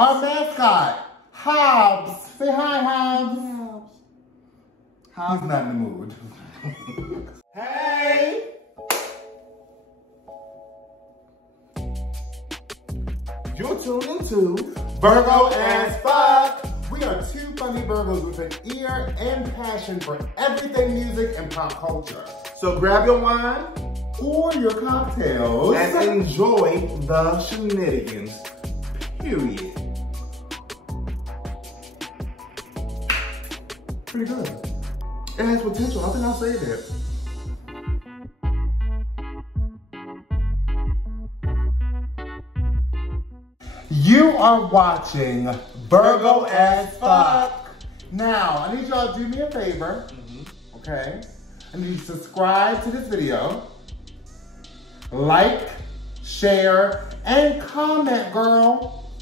Our mascot, Hobbs. Say hi, Hobbs. Hobbs not in the mood. Hey! You're tuned into Virgo as Fuck. We are two funny Virgos with an ear and passion for everything music and pop culture. So grab your wine or your cocktails and enjoy the shenanigans. Period. Pretty good. It has potential. I think I'll say that. You are watching Virgo as Fuck. Now, I need y'all to do me a favor, okay? I need you to subscribe to this video, like, share, and comment, girl.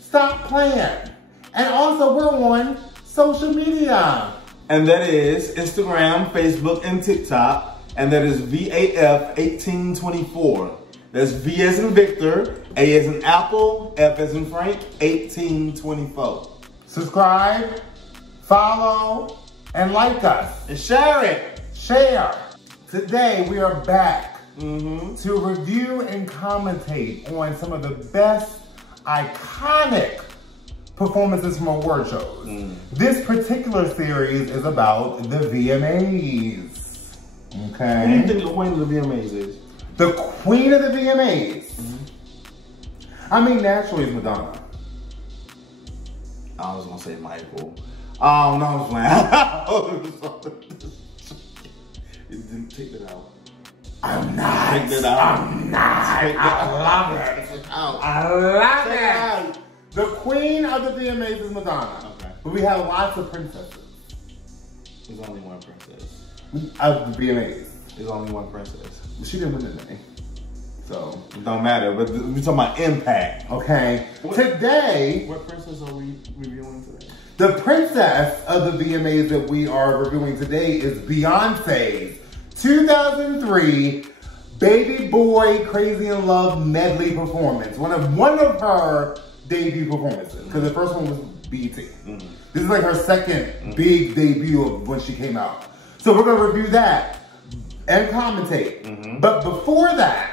Stop playing. And also, we're on social media. And that is Instagram, Facebook, and TikTok. And that is VAF 1824. That's V as in Victor, A as in Apple, F as in Frank, 1824. Subscribe, follow, and like us. And share it. Share. Today we are back to review and commentate on some of the best iconic performances from award shows. This particular series is about the VMAs. Okay. Who do you think the queen of the VMAs is? The queen of the VMAs. I mean, naturally, it's Madonna. I was gonna say Michael. Oh no, I was playing. You didn't take that out. I'm not. Take that out. I'm not. Take that out. I love it. Take out. I love Take it. out. The queen of the VMAs is Madonna. Okay. But we have lots of princesses There's only one princess. of the VMAs. There's only one princess. She didn't win anything. So. It don't matter, but we're talking about impact. Okay. Today. What princess are we reviewing today? The princess of the VMAs that we are reviewing today is Beyonce's 2003 Baby Boy Crazy in Love medley performance. One of her debut performances, because the first one was BET. This is like her second big debut of when she came out. So we're gonna review that and commentate. But before that,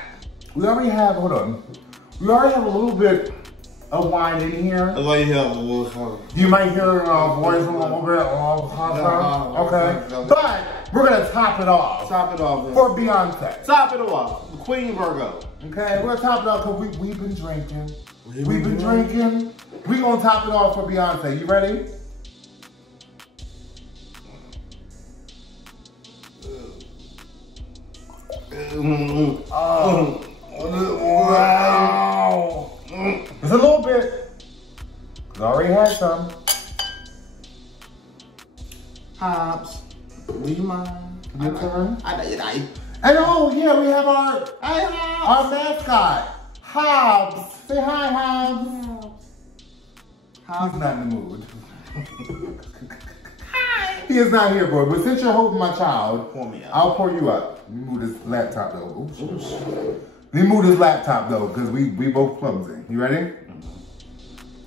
we already have, hold on. We already have a little bit of wine in here. You might hear our voice a little bit. Okay. But we're gonna top it off. Top it off. For Beyonce. Top it off. The Queen Virgo. Okay, we're gonna top it off because we've been drinking. We've been drinking. We're gonna top it off for Beyonce. You ready? Wow. It's a little bit. I already had some. Hobbs, do you mind? Your turn. I. And oh yeah, we have our mascot, Hobbs. Say hi, Hobbs. Hobbs not in the mood. He is not here, boy. But since you're holding my child, pour me out. I'll pour you up. Let me move this laptop though. Oops. Let me move this laptop though, because we both clumsy. You ready?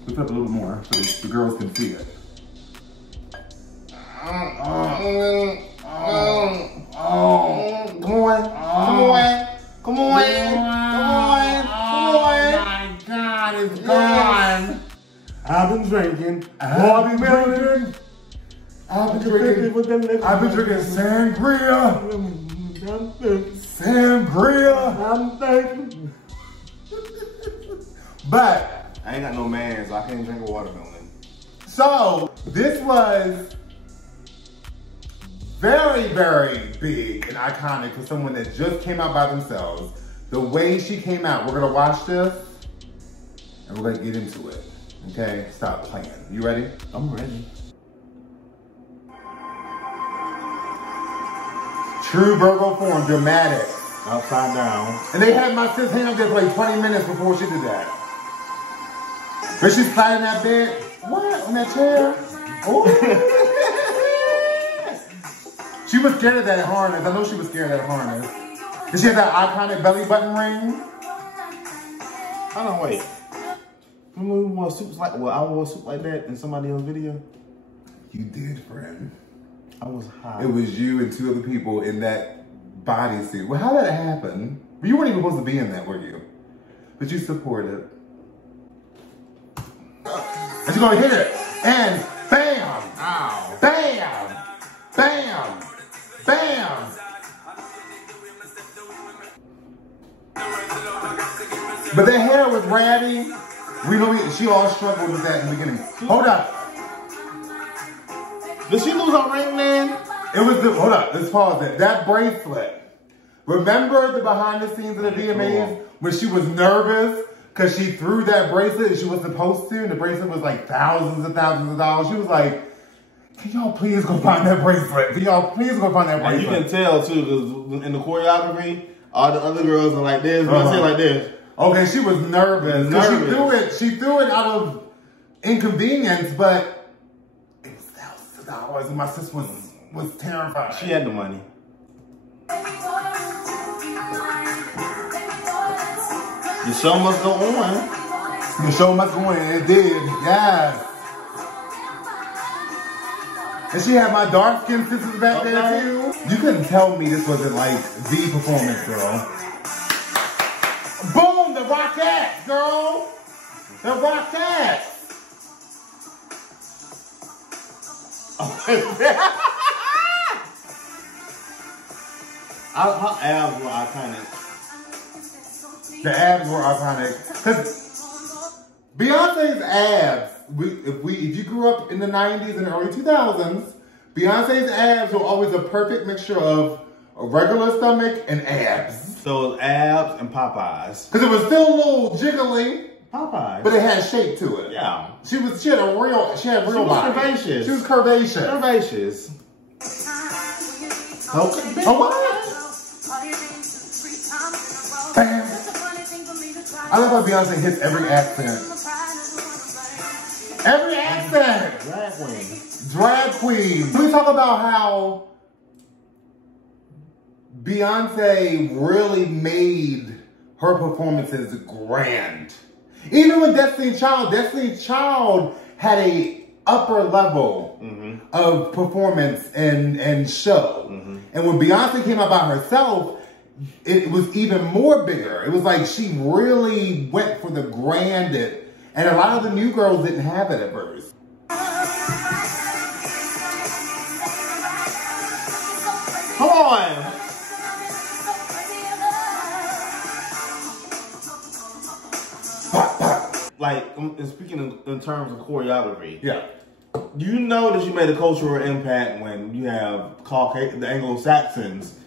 Lift up a little more so the girls can see it. Come on. Oh my God, it's gone. I've been drinking. I've been drinking sangria. But I ain't got no man, so I can't drink a watermelon. So this was very, very big and iconic for someone that just came out by themselves. The way she came out, we're gonna watch this and we're gonna get into it. Okay, stop playing. You ready? I'm ready. True Virgo form, dramatic. Upside down. And they had my sis hang up there for like 20 minutes before she did that. But she's flat in that bed. What? On that chair? Oh. She was scared of that harness. I know she was scared of that harness. Did she have that iconic belly button ring? Hold on, wait. Remember we wore suits like, well, I wore a suit like that in somebody else's video? You did, friend. I was high. It was you and 2 other people in that bodysuit. Well, how did that happen? You weren't even supposed to be in that, were you? But you supported. And you're gonna hit it. And bam! Ow. Bam! Bam! Bam! But that hair was ratty. She all struggled with that in the beginning. Hold up. Did she lose her ring then? It was the, hold up, let's pause it. That bracelet. Remember the behind the scenes of the VMAs when she was nervous because she threw that bracelet and she was supposed to, and the bracelet was like thousands and thousands of dollars. She was like, can y'all please go find that bracelet? Can y'all please go find that bracelet? And you can tell too, because in the choreography, all the other girls are like this, Beyonce like this. Okay, she was nervous. She threw it out of inconvenience, but it was thousands of dollars, and my sister was terrified. She had the money. The show must go on. The show must go on, and it did, yes. And she had my dark skinned sisters back there too. You couldn't tell me this wasn't like the performance, girl. Boom, the Rockettes, girl. The Rockettes. Her abs were iconic. The abs were iconic. Because Beyonce's abs, if you grew up in the 90s and early 2000s, Beyonce's abs were always a perfect mixture of a regular stomach and abs. So it was abs and Popeyes. Because it was still a little jiggly. Popeyes. But it had shape to it. Yeah. She had real body. She was curvaceous. She was curvaceous. Curvaceous. Okay. Oh, what? Bam. I love how Beyonce hits every accent. Every accent. Drag queen. Drag queen. We talk about how Beyonce really made her performances grand. Even with Destiny's Child had a upper level of performance and show. And when Beyonce came out by herself, it was even more bigger. It was like she really went for the grand, and a lot of the new girls didn't have it at first. Come on. Like, speaking in terms of choreography. Yeah. You know that you made a cultural impact when you have the Anglo-Saxons.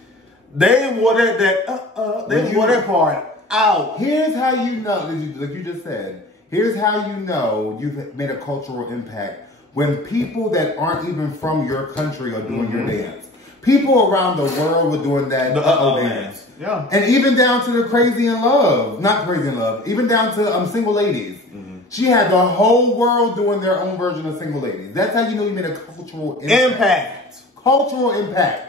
They wore that part out. Here's how you know, like you just said, here's how you know you've made a cultural impact. When people that aren't even from your country are doing your dance. People around the world were doing that dance. Yeah. And even down to the Crazy in Love. Not Crazy in Love. Even down to Single Ladies. She had the whole world doing their own version of Single Ladies. That's how you know you made a cultural impact. Cultural impact.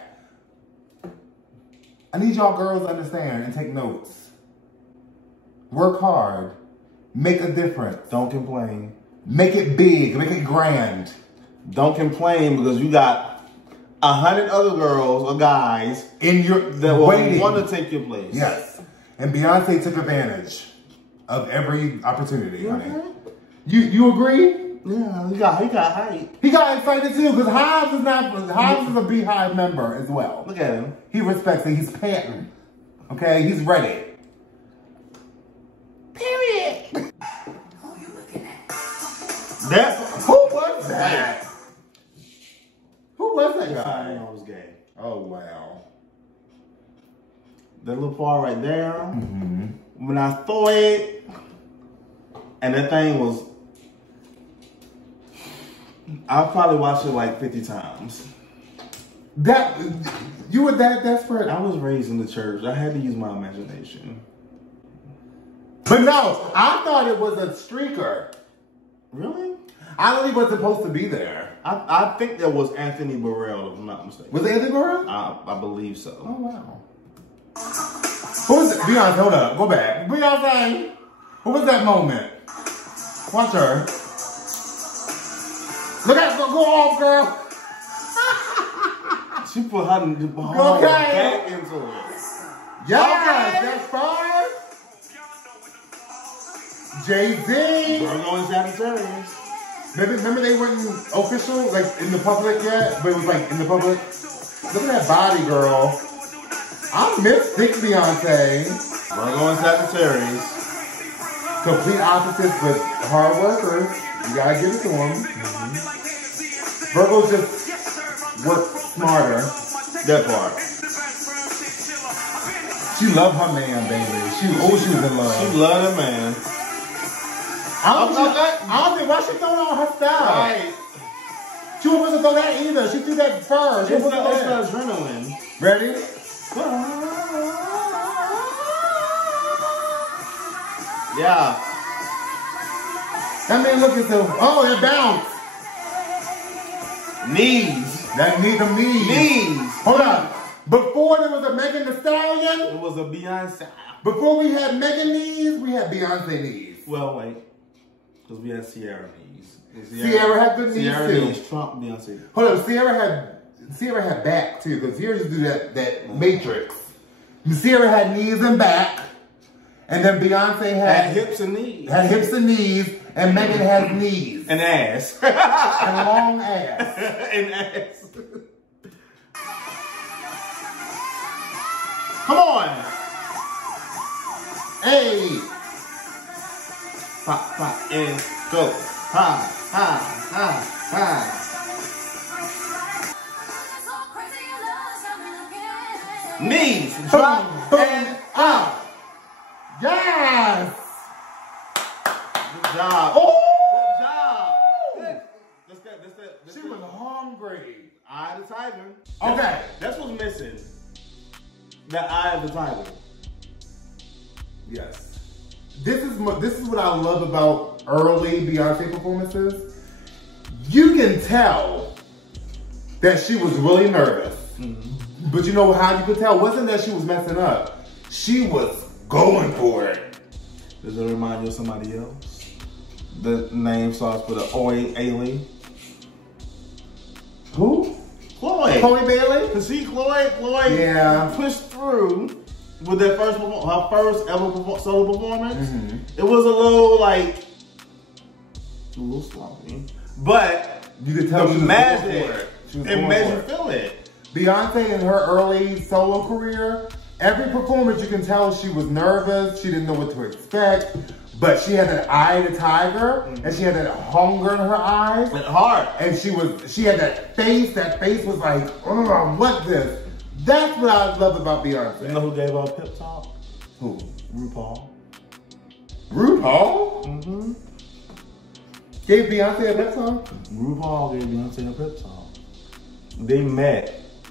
I need y'all girls to understand and take notes. Work hard. Make a difference. Don't complain. Make it big. Make it grand. Don't complain because you got 100 other girls or guys in your that will want to take your place. Yes. And Beyonce took advantage of every opportunity, honey. You agree? Yeah, he got hype. He got excited too, because Hives is a Beehive member as well. Look at him. He respects it. He's panting. Okay, he's ready. Period. Who you looking at? Who was that? Who was that guy? I was gay. Oh wow. That little part right there. When I saw it, and that thing was, I probably watched it like 50 times. You were that desperate? I was raised in the church. I had to use my imagination. But no, I thought it was a streaker. Really? I thought he was supposed to be there. I think that was Anthony Burrell, if I'm not mistaken. Was it Anthony Burrell? I believe so. Oh, wow. Who was it? Beyonce, hold up. Go back. Beyonce, what was that moment? Watch her. Look at her go off, girl. She put her whole back into it. Yes, that's fire. Jay-Z. Virgo and Sagittarius. Remember they weren't official, like in the public yet, but it was like in the public. Look at that body, girl. I miss thick Beyonce. Virgo and Sagittarius. Complete opposites, but hard workers. You gotta give it to them. Virgos just work smarter. That part. She loved her man, baby. She was in love. She loved her man. I don't think why she throwing all her stuff. Right. She wasn't supposed to throw that either. She threw that first. It's adrenaline. Ready? Yeah. That man looking so. Oh, that bounce. Knees. That need them knees. Knees. Hold on. Before there was a Megan Thee Stallion. It was a Beyonce. Before we had Megan knees, we had Beyonce knees. Well, wait. Because we had Sierra knees. Sierra had good knees Sierra too. knees trump Beyonce. Hold on. Sierra had back too, because Sierra used to do that matrix. Sierra had knees and back. And then Beyonce had hips and knees. Had hips and knees, and Megan had knees. And ass. And long ass. And ass. Come on. Hey. Pop, pop, and go. Ha, ha, ha, ha. Knees. Drop and out. Yes! Good job. Oh! Good job. That's She was hungry. Eye of the tiger. Okay. That's what's missing. The eye of the tiger. Yes. This is what I love about early Beyonce performances. You can tell that she was really nervous. Mm-hmm. But you know how you could tell? It wasn't that she was messing up. She was going for it. Does it remind you of somebody else? The name starts with an O-A-L-E. Who? Chloe. Chloe Bailey? Cause see, Chloe yeah. pushed through with her first ever solo performance. Mm-hmm. It was a little sloppy, but you could tell the she was magic, going for it. She was it made you feel it. Beyonce in her early solo career, every performance you can tell she was nervous, she didn't know what to expect, but she had that eye of the tiger, and she had that hunger in her eyes. And heart. And she had that face was like, oh, I want this. That's what I love about Beyonce. You know who gave her a pep talk? Who? RuPaul. RuPaul? Mm-hmm. Gave Beyonce a pep talk? RuPaul gave Beyonce a pep talk.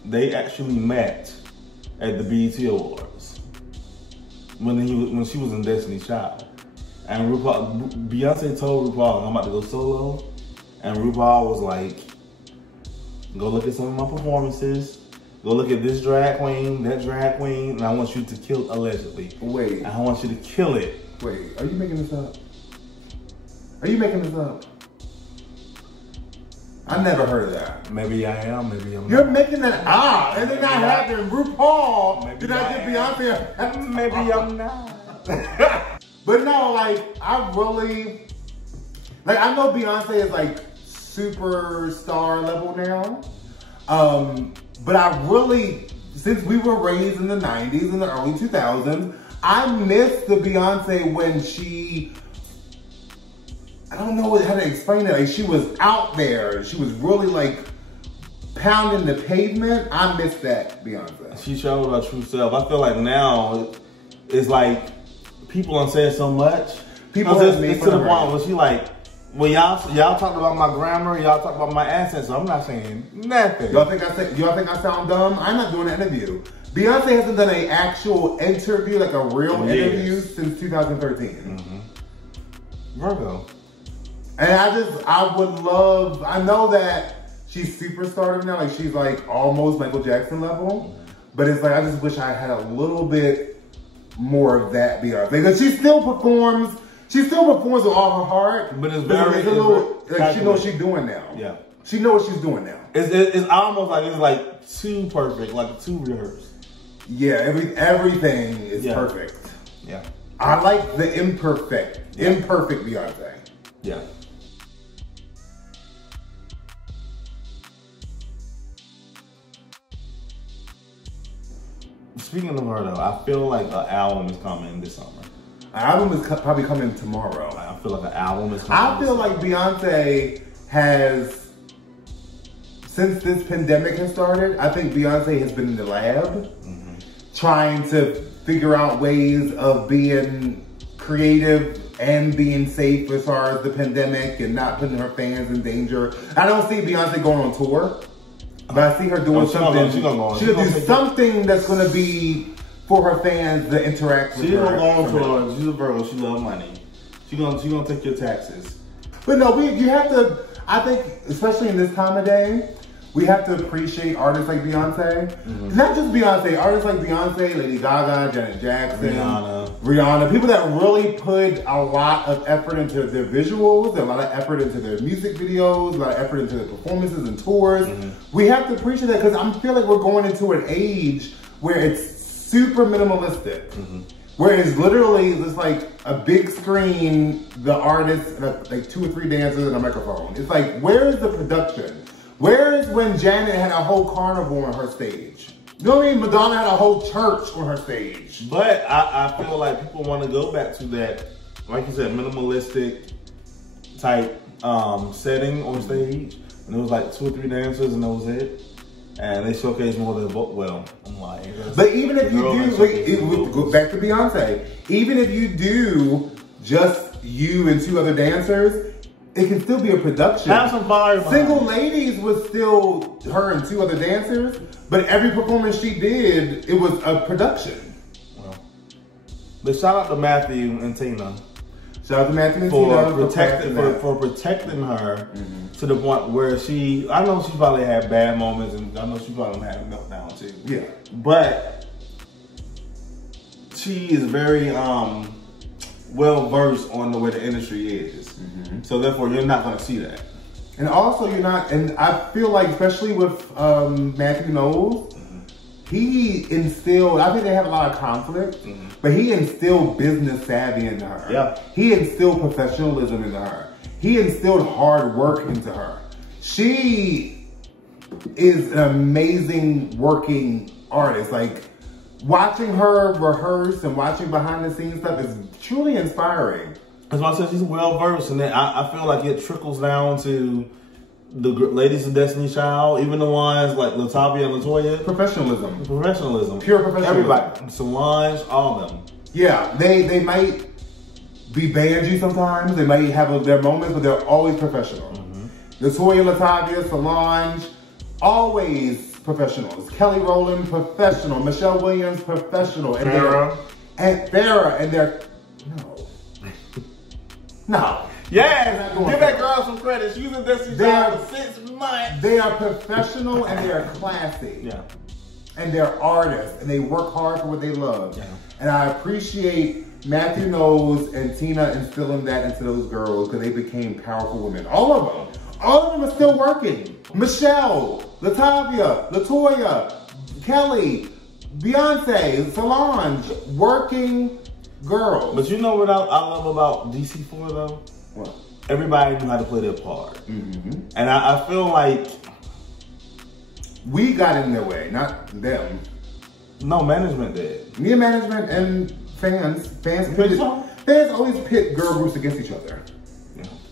They actually met at the BET Awards when she was in Destiny's Child. And Beyonce told RuPaul, I'm about to go solo. And RuPaul was like, go look at some of my performances. Go look at this drag queen, that drag queen, and I want you to kill, allegedly. Wait. I want you to kill it. Wait, are you making this up? Are you making this up? I never heard of that. Maybe I am, maybe I'm not. You're making that up. And then that happened. RuPaul Maybe did not give Beyonce maybe I'm not. But no, like, I know Beyonce is like superstar level now. But I really, since we were raised in the 90s and the early 2000s, I miss the Beyonce when she, I don't know how to explain it. Like, she was out there. She was really like pounding the pavement. I miss that Beyonce. She showed her true self. I feel like now it's like people are saying so much. People it's to the point where she like, well, y'all talking about my grammar, y'all talking about my accent, so I'm not saying nothing. Y'all think I sound dumb? I'm not doing an interview. Beyonce hasn't done an actual interview, like a real interview, since 2013. Mm-hmm. Virgo. And I know that she's superstar now, like she's like almost Michael Jackson level, but it's like, I just wish I had a little bit more of that Beyonce. Because she still performs, She still performs with all her heart, but it's very, a little, like she knows what she's doing now. Yeah. She knows what she's doing now. It's almost like it's like too perfect, like too rehearsed. Yeah, everything is perfect. Yeah. I like the imperfect Beyonce. Yeah. Speaking of her though, I feel like an album is coming this summer. An album is probably coming tomorrow. I feel like an album is coming. I feel like Beyonce has, since this pandemic has started, I think Beyonce has been in the lab trying to figure out ways of being creative and being safe as far as the pandemic and not putting her fans in danger. I don't see Beyonce going on tour, but I see her doing something. She'll do something that's going to be for her fans to interact with her. She's going to go on tour. She's a Virgo. She loves money. She's gonna take your taxes. But no, you have to, I think, especially in this time of day, we have to appreciate artists like Beyonce. Not just Beyonce, artists like Beyonce, Lady Gaga, Janet Jackson, Rihanna. People that really put a lot of effort into their visuals, a lot of effort into their music videos, a lot of effort into their performances and tours. We have to appreciate that because I feel like we're going into an age where it's super minimalistic. Where it's literally just like a big screen, the artist, like 2 or 3 dancers and a microphone. It's like, where is the production? Where is when Janet had a whole carnival on her stage? You know what I mean? Madonna had a whole church on her stage. But I feel like people want to go back to that, like you said, minimalistic type setting on stage. And it was like 2 or 3 dancers and that was it. And they showcased more than well, I'm lying. But even if you do, go back to Beyonce, even if you do just you and 2 other dancers, it can still be a production. Have some fire. Single Ladies was still her and 2 other dancers, but every performance she did, it was a production. Well, but shout out to Matthew and Tina. Shout out to Matthew and Tina for protecting her to the point where I know she probably had bad moments and I know she probably had a meltdown too. Yeah. But she is very well versed on the way the industry is. So therefore you're not gonna see that. And also you're not, and I feel like especially with Matthew Knowles, he instilled, I think they had a lot of conflict, but he instilled business savvy into her. Yeah. He instilled professionalism into her. He instilled hard work into her. She is an amazing working artist. Like, watching her rehearse and watching behind the scenes stuff is truly inspiring. That's why I said she's well versed, and I feel like it trickles down to the ladies of Destiny's Child, even the ones like Latavia and Latoya. Professionalism. Pure professionalism. Everybody. Solange, all of them. Yeah, they might be bandy sometimes. They might have their moments, but they're always professional. Latoya, Latavia, Solange, always professionals. Kelly Rowland, professional. Michelle Williams, professional. And Farrah. And they're, no. Yes, give that girl some credit. She's in Destiny's Child for 6 months. They are professional and they are classy. Yeah. And they're artists and they work hard for what they love. Yeah. And I appreciate Matthew Knowles and Tina instilling that into those girls because they became powerful women. All of them. All of them are still working. Michelle, Latavia, Latoya, Kelly, Beyonce, Solange, working girls. But you know what I love about DC4 though? What? Everybody knew how to play their part. And I feel like we got in their way, not them. No, management did. Me and management and fans always pit girl groups against each other.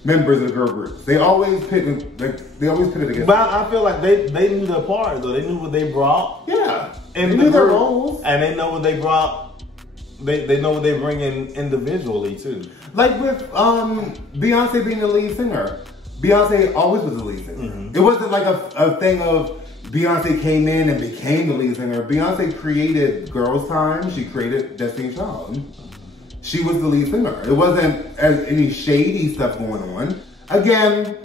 Members of the girl groups. They always pit it against. But I feel like they knew their part though. They knew what they brought. Yeah. And they knew their roles. And they know what they brought. They know what they bring in individually too. Like with Beyonce being the lead singer. Beyonce always was the lead singer. It wasn't like a thing of Beyonce came in and became the lead singer. Beyonce created Girls Time. She created Destiny's Child. She was the lead singer. It wasn't any shady stuff going on. Again,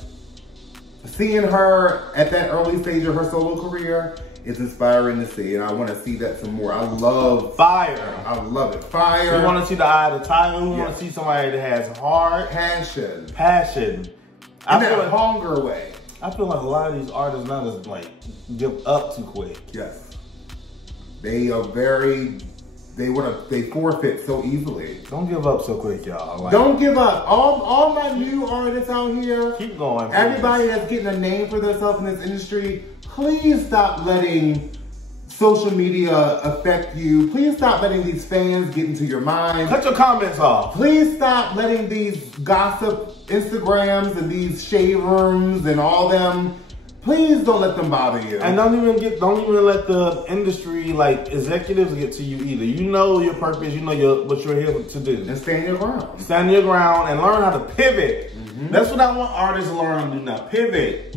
seeing her at that early stage of her solo career, is inspiring to see, and I want to see that some more. I love fire. I love it. Fire. We want to see the eye of the tiger. We want to see somebody that has heart, passion. In that hunger way. I feel like a lot of these artists now just like give up too quick. Yes. They are they forfeit so easily. Don't give up so quick, y'all. Like, don't give up. All my new artists out here. Keep going. Everybody that's getting a name for themselves in this industry, please stop letting social media affect you. Please stop letting these fans get into your mind. Cut your comments off. Please stop letting these gossip Instagrams and these shade rooms and all them. Please don't let them bother you. And don't even let the industry like executives get to you either. You know your purpose, you know what you're here to do. And stand your ground. Stand your ground and learn how to pivot. That's what I want artists to learn how to do now. Pivot.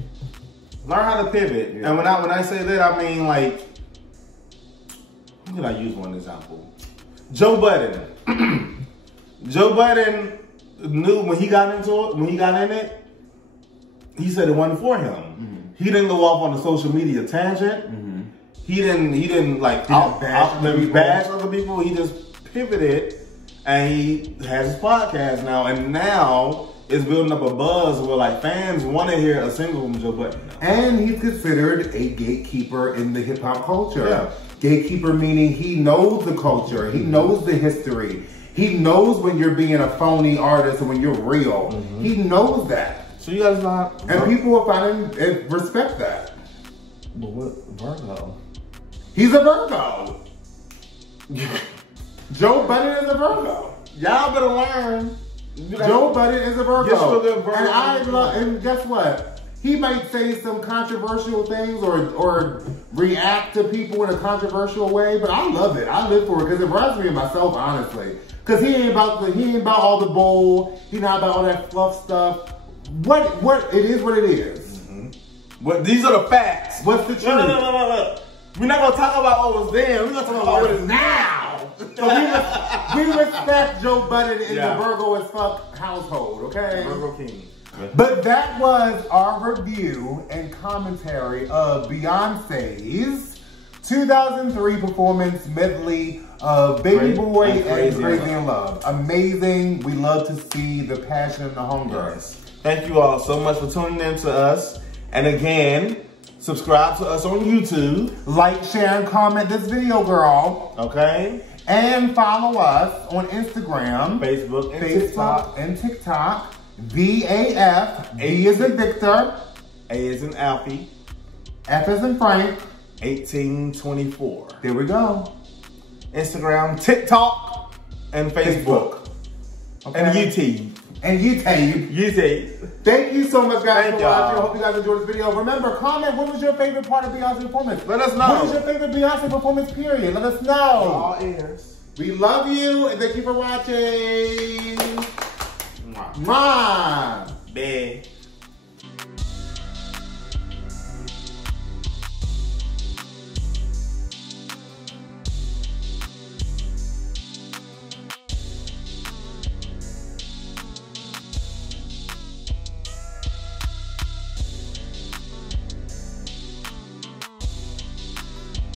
Learn how to pivot. Yeah. And when I say that, I mean like, who can I use one example? Joe Budden. Joe Budden knew when he got in it, he said it wasn't for him. He didn't go off on a social media tangent. He didn't like bash other people. He just pivoted, and he has his podcast now, and now it's building up a buzz where like fans want to hear a single from Joe Budden now. And he's considered a gatekeeper in the hip hop culture. Yeah. Gatekeeper meaning he knows the culture, he knows the history, he knows when you're being a phony artist and when you're real. He knows that. So you guys not... And people will find and respect that. But what, Virgo? He's a Virgo. Joe Budden is a Virgo. Y'all better learn. Joe Budden is a Virgo. Virgo. And guess what? He might say some controversial things or react to people in a controversial way, but I love it. I live for it because it reminds me of myself, honestly. Because he ain't about all the bull. He's not about all that fluff stuff. What it is what it is. But these are the facts. What's the truth? No. We're not gonna talk about what was then. We're gonna talk about what is now. So we respect Joe Budden in the Virgo as fuck household, okay? Virgo King. But that was our review and commentary of Beyonce's 2003 performance medley of Baby Boy and Crazy in Love. Amazing. We love to see the passion and the hunger. Yes. Thank you all so much for tuning in to us. And again, subscribe to us on YouTube. Like, share, and comment this video, girl. Okay? And follow us on Instagram, Facebook, and TikTok. VAF. V is in Victor. A is in Alfie. F is in Frank. 1824. There we go. Instagram, TikTok, and Facebook. Okay. And YouTube. And YouTube. Thank you so much, guys, for watching. I hope you guys enjoyed this video. Remember, comment, what was your favorite part of Beyonce's performance? Let us know. What was your favorite Beyonce performance, period? Let us know. All ears. We love you, and thank you for watching. Mwah. Bye.